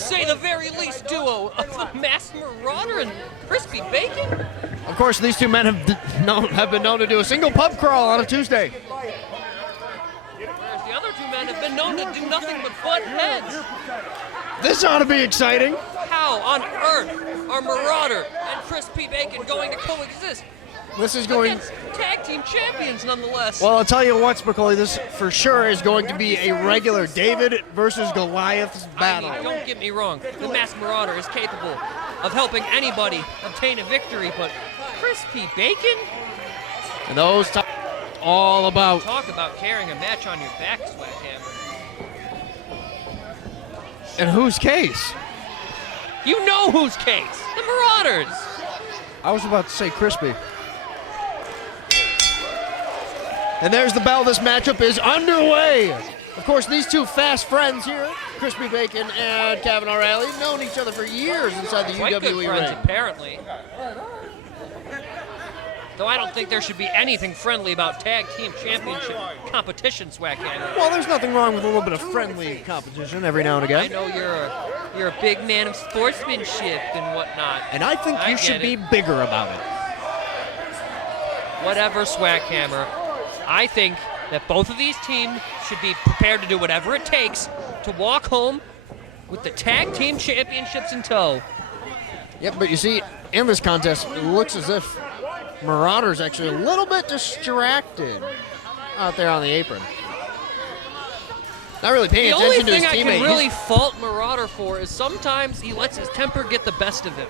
say the very least duo of the Masked Marauder and Crispy Bacon. Of course, these two men have been known to do a single pub crawl on a Tuesday. Whereas the other two men have been known to do nothing but butt heads. This ought to be exciting. How on earth are Marauder and Crispy Bacon going to coexist? This is going... Against tag team champions, nonetheless. Well, I'll tell you what, Spicoli, this for sure is going to be a regular David versus Goliath's battle. I mean, don't get me wrong. The Masked Marauder is capable of helping anybody obtain a victory, but Crispy Bacon? And those all about... Talk about carrying a match on your back, Swackhammer. In whose case? You know whose case. The Marauders. I was about to say Crispy. And there's the bell. This matchup is underway. Of course, these two fast friends here, Crispy Bacon and Kavan O'Reilly, known each other for years inside the Quite UWE good friends, ring. apparently. Though I don't think there should be anything friendly about tag team championship competition, Swackhammer. Well, there's nothing wrong with a little bit of friendly competition every now and I again. know you're a big man of sportsmanship and whatnot. And I think you should be bigger about it. Whatever, Swackhammer. I think that both of these teams should be prepared to do whatever it takes to walk home with the tag team championships in tow. Yep, but you see, in this contest, it looks as if Marauder's actually a little bit distracted out there on the apron. Not really paying attention to his teammate. The only thing I can really fault Marauder for is sometimes he lets his temper get the best of him,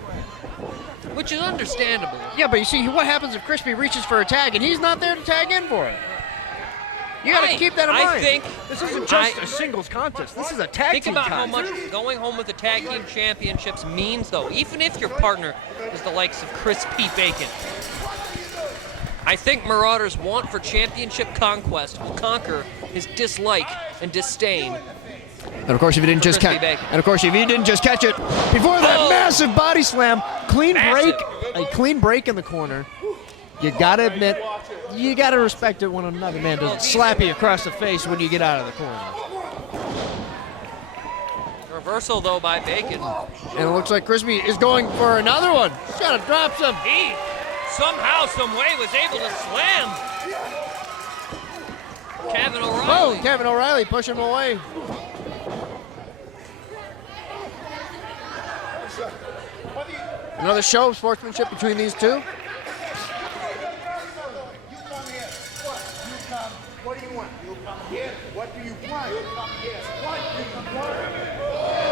which is understandable. Yeah, but you see, what happens if Crispy reaches for a tag and he's not there to tag in for it? You got to keep that in mind. I think this isn't just a singles contest. This is a tag team contest. Think about how contest. much going home with the tag team championships means, though. Even if your partner is the likes of Crispy Bacon, I think Marauder's want for championship conquest will conquer his dislike and disdain. And of course, if you didn't just catch it before that massive body slam, clean break in the corner. You gotta admit, you gotta respect it when another man doesn't slap you across the face when you get out of the corner. Reversal though by Bacon. And it looks like Crispy is going for another one. He's gotta drop some. He somehow, some way was able to slam Kavan O'Reilly. Oh, Kavan O'Reilly pushing him away. Another show of sportsmanship between these two. What do you want? You come here. What do you want?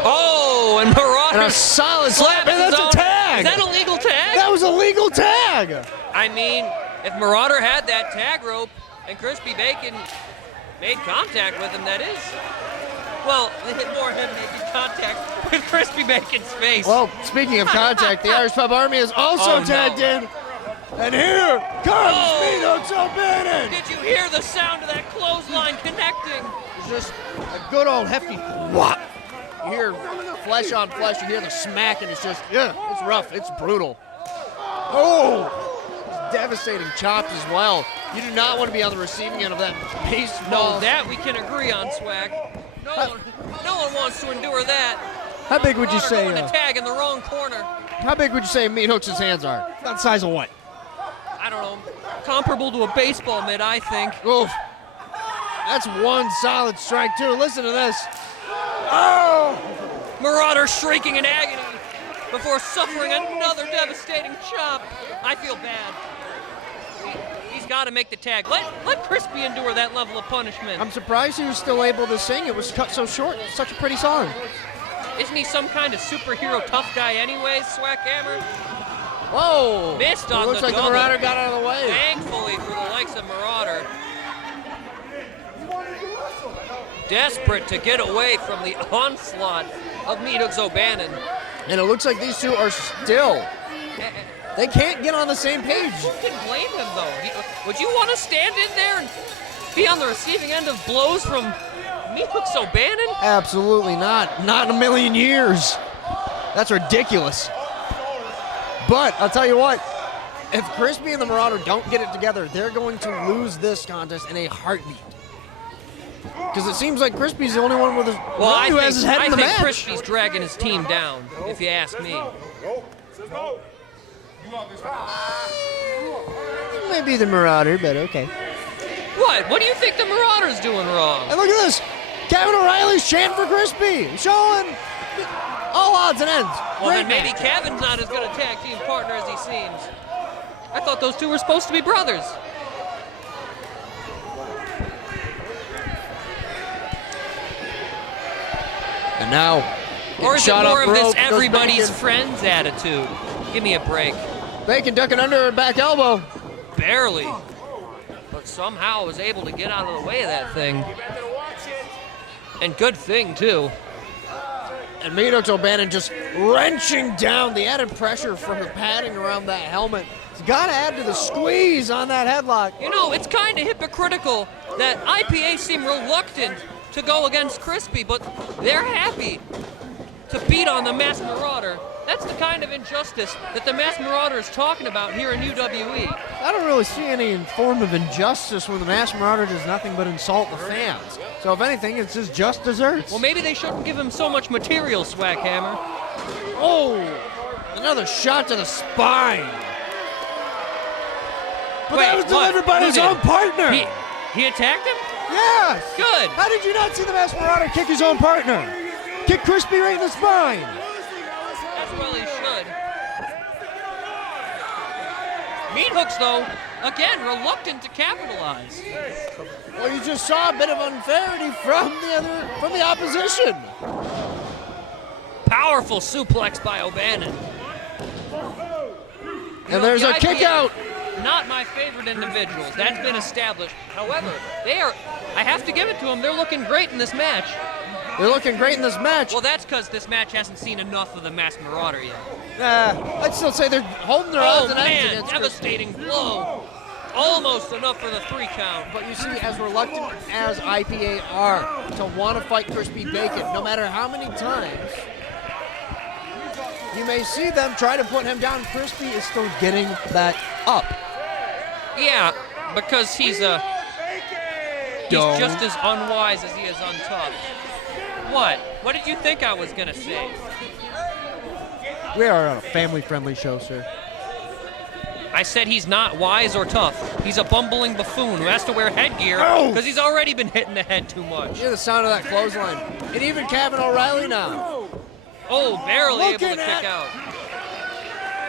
Oh, and Marauder. And a solid slap, and that's a tag. Is that a legal tag? That was a legal tag. I mean, if Marauder had that tag rope and Crispy Bacon made contact with him, that is. Well, more him making contact with Crispy Bacon's face. Well, speaking of contact, the Irish Pub Army is also tagged in. And here comes Meathooks O'Bannon. Did you hear the sound of that clothesline connecting? It's just a good old hefty whop. You hear flesh on flesh, you hear the smack, and it's just, it's rough, it's brutal. Oh, it's devastating chops as well. You do not want to be on the receiving end of that baseball. No, that we can agree on, Swag. No one wants to endure that. How big would you say? Going to tag in the wrong corner. How big would you say Meathooks' hands are? About the size of what? I don't know. Comparable to a baseball mitt, I think. Oof. That's one solid strike, too. Listen to this. Oh! Marauder shrieking in agony before suffering another devastating chop. I feel bad. He's got to make the tag. Let Crispy endure that level of punishment. I'm surprised he was still able to sing. It was cut so short. Such a pretty song. Isn't he some kind of superhero tough guy anyways, Swackhammer? Whoa! Missed on looks the like double. The Marauder got out of the way. Thankfully for the likes of Marauder. Desperate to get away from the onslaught of Meathooks O'Bannon. And it looks like these two are still. They can't get on the same page. Who can blame him, though? Would you want to stand in there and be on the receiving end of blows from Meathooks O'Bannon? Absolutely not. Not in a million years. That's ridiculous. But I'll tell you what, if Crispy and the Marauder don't get it together, they're going to lose this contest in a heartbeat. Because it seems like Crispy's the only one with his, Well, who has his head in the match. Crispy's dragging his team down, if you ask me. Maybe the Marauder, but okay. What? What do you think the Marauder's doing wrong? And look at this. Kevin O'Reilly's chanting for Crispy, showing all odds and ends. Well, then maybe Kavan's not as good a tag team partner as he seems. I thought those two were supposed to be brothers. And now, or is it more of this everybody's Bacon. friends attitude? Give me a break. Bacon ducking under her back elbow. Barely. But somehow was able to get out of the way of that thing. And good thing, too. And Meathooks O'Bannon just wrenching down the added pressure from the padding around that helmet. It's got to add to the squeeze on that headlock. You know, it's kind of hypocritical that IPA seem reluctant to go against Crispy, but they're happy to beat on the Masked Marauder. That's the kind of injustice that the Masked Marauder is talking about here in UWE. I don't really see any form of injustice when the Masked Marauder does nothing but insult the fans. So if anything, it's just desserts. Well, maybe they shouldn't give him so much material, Swackhammer. Oh, another shot to the spine. But that was delivered by his own partner. He attacked him? Yes. Good. How did you not see the Masked Marauder kick his own partner? Kick Crispy right in the spine. As well he should. Meathooks, though, again, reluctant to capitalize. Well, you just saw a bit of unfairity from the opposition. Powerful suplex by O'Bannon. And there's a kick out. Not my favorite individuals. That's been established. However, I have to give it to them. They're looking great in this match. They're looking great in this match. Well, that's because this match hasn't seen enough of the Masked Marauder yet. I'd still say they're holding their odds and ends against devastating blow. Almost enough for the 3 count. But you see, as reluctant as IPA are to want to fight Crispy Bacon, no matter how many times you may see them try to put him down, Crispy is still getting back up. Yeah, because he's just as unwise as he is untough. What? What did you think I was gonna say? We are on a family-friendly show, sir. I said he's not wise or tough. He's a bumbling buffoon who has to wear headgear because he's already been hit in the head too much. Hear the sound of that clothesline. And even Kavan O'Reilly now. Oh, barely able to kick out.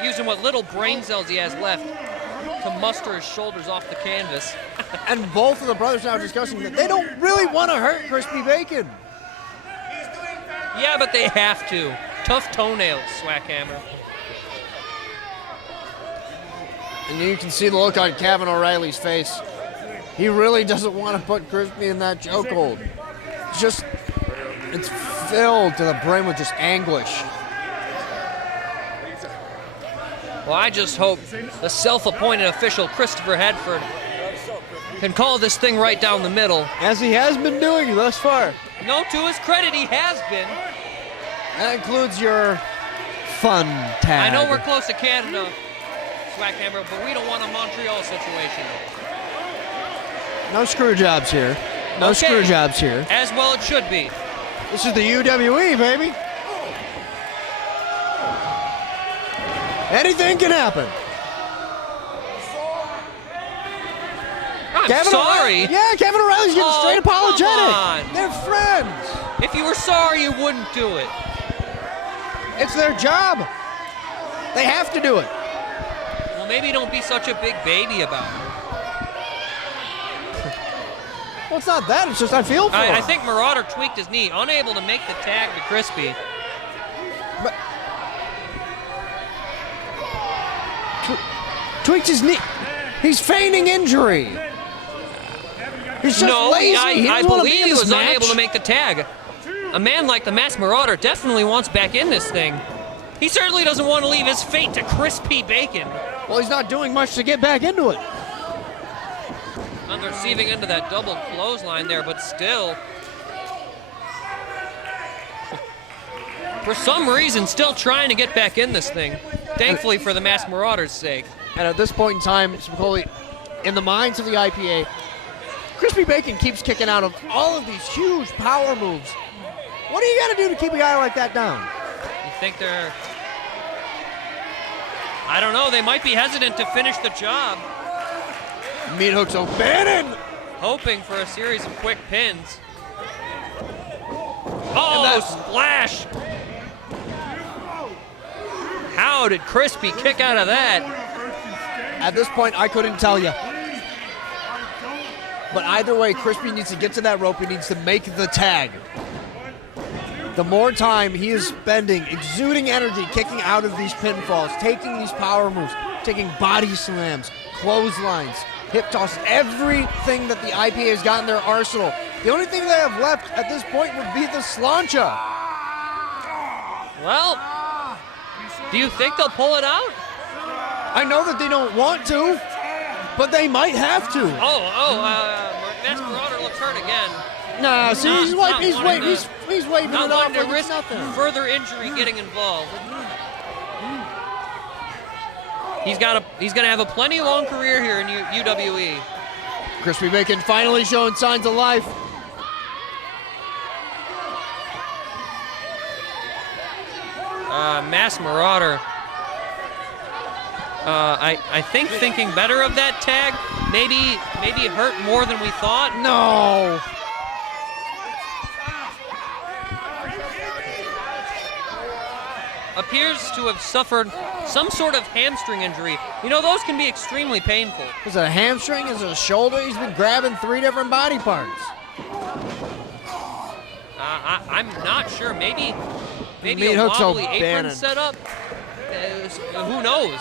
Using what little brain cells he has left to muster his shoulders off the canvas. And both of the brothers now discussing that they don't really want to hurt Crispy Bacon. Yeah, but they have to. Tough toenails, Swackhammer. And you can see the look on Kavan O'Reilly's face. He really doesn't want to put Crispy in that chokehold. It's filled to the brim with just anguish. Well, I just hope the self-appointed official, Christopher Hedford, can call this thing right down the middle. As he has been doing thus far. No, to his credit, he has been. That includes your fun tag. I know we're close to Canada, Swackhammer, but we don't want a Montreal situation. No screw jobs here. No screw jobs here. As well it should be. This is the UWE, baby. Anything can happen. I'm sorry. Yeah, Kavan O'Reilly's getting straight apologetic. Come on. They're friends. If you were sorry, you wouldn't do it. It's their job. They have to do it. Well, maybe don't be such a big baby about it. Well, it's not that. It's just I feel for him. I think Marauder tweaked his knee, unable to make the tag to Crispy. But tweaked his knee. He's feigning injury. He's just lazy. I believe he was unable to make the tag. A man like the Masked Marauder definitely wants back in this thing. He certainly doesn't want to leave his fate to Crispy Bacon. Well, he's not doing much to get back into it. On the receiving end of that double clothesline there, but still. For some reason, still trying to get back in this thing. Thankfully for the Masked Marauder's sake. And at this point in time, Spicoli, in the minds of the IPA, Crispy Bacon keeps kicking out of all of these huge power moves. What do you got to do to keep a guy like that down? You think they're... I don't know. They might be hesitant to finish the job. Meathooks O'Bannon. Hoping for a series of quick pins. Oh, splash! How did Crispy kick out of that? At this point, I couldn't tell you. But either way, Crispy needs to get to that rope. He needs to make the tag. The more time he is spending, exuding energy, kicking out of these pinfalls, taking these power moves, taking body slams, clotheslines, hip tosses, everything that the IPA has got in their arsenal. The only thing they have left at this point would be the slancha. Well, do you think they'll pull it out? I know that they don't want to, but they might have to. Masked Marauder looks hurt again. Nah, see, he's waving it Not off wanting to like risk it's nothing. further injury getting involved. He's gonna have a plenty long career here in UWE. Crispy Bacon finally showing signs of life. Masked Marauder. I think thinking better of that tag. Maybe it hurt more than we thought. No. Appears to have suffered some sort of hamstring injury. You know, those can be extremely painful. Is it a hamstring? Is it a shoulder? He's been grabbing 3 different body parts. I'm not sure. Maybe a Meathooks wobbly O'Bannon. apron setup. Who knows?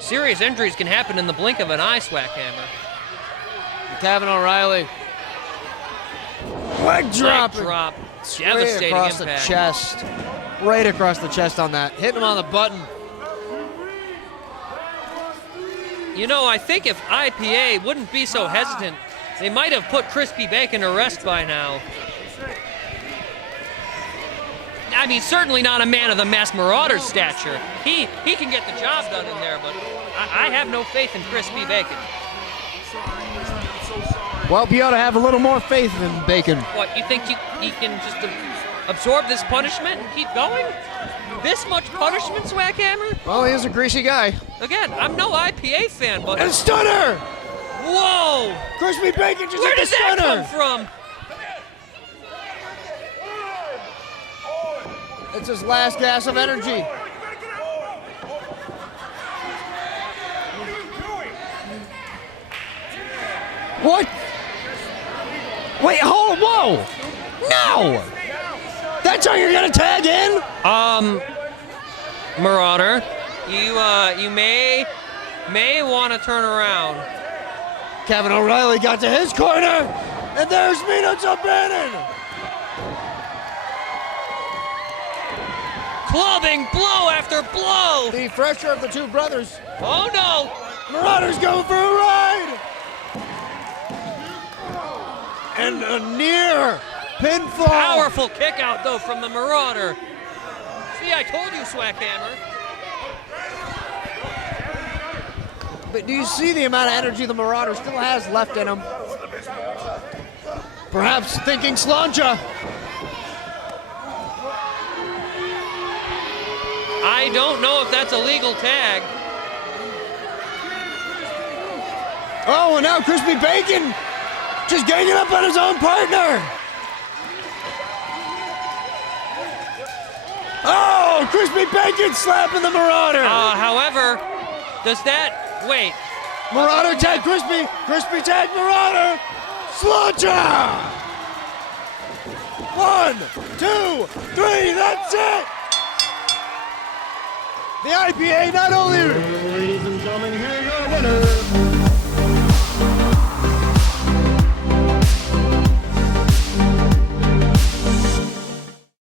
Serious injuries can happen in the blink of an eye, Swackhammer. Kavan O'Reilly. Leg drop. Devastating across impact. the chest. Right across the chest on that. Hitting him on the button. You know, I think if IPA wouldn't be so hesitant, they might have put Crispy Bacon to rest by now. I mean, certainly not a man of the Masked Marauder's stature. He can get the job done in there, but I have no faith in Crispy Bacon. Well, you ought to have a little more faith in Bacon. What, you think he can just absorb this punishment and keep going? This much punishment, Swackhammer? Well, he is a greasy guy. Again, I'm no IPA fan, but... And stunner! Whoa! Crispy Bacon just Where hit does the that stunner! come from? It's his last gas of energy. What? Wait, hold, whoa! No! That's how you're gonna tag in? Marauder, you may want to turn around. Kavan O'Reilly got to his corner, and there's Meathooks O'Bannon. Clubbing blow after blow. The fresher of the two brothers. Oh no! Marauder's going for a ride. And a near pinfall. Powerful kick out though from the Marauder. See, I told you, Swackhammer. But do you see the amount of energy the Marauder still has left in him? Perhaps thinking slancha. I don't know if that's a legal tag. Oh, and now Crispy Bacon just ganging up on his own partner. Oh, Crispy Bacon slapping the Marauder. However, does that... Wait. Marauder tag Crispy. Crispy tag Marauder. Slancha. 1, 2, 3. That's it. The IPA not only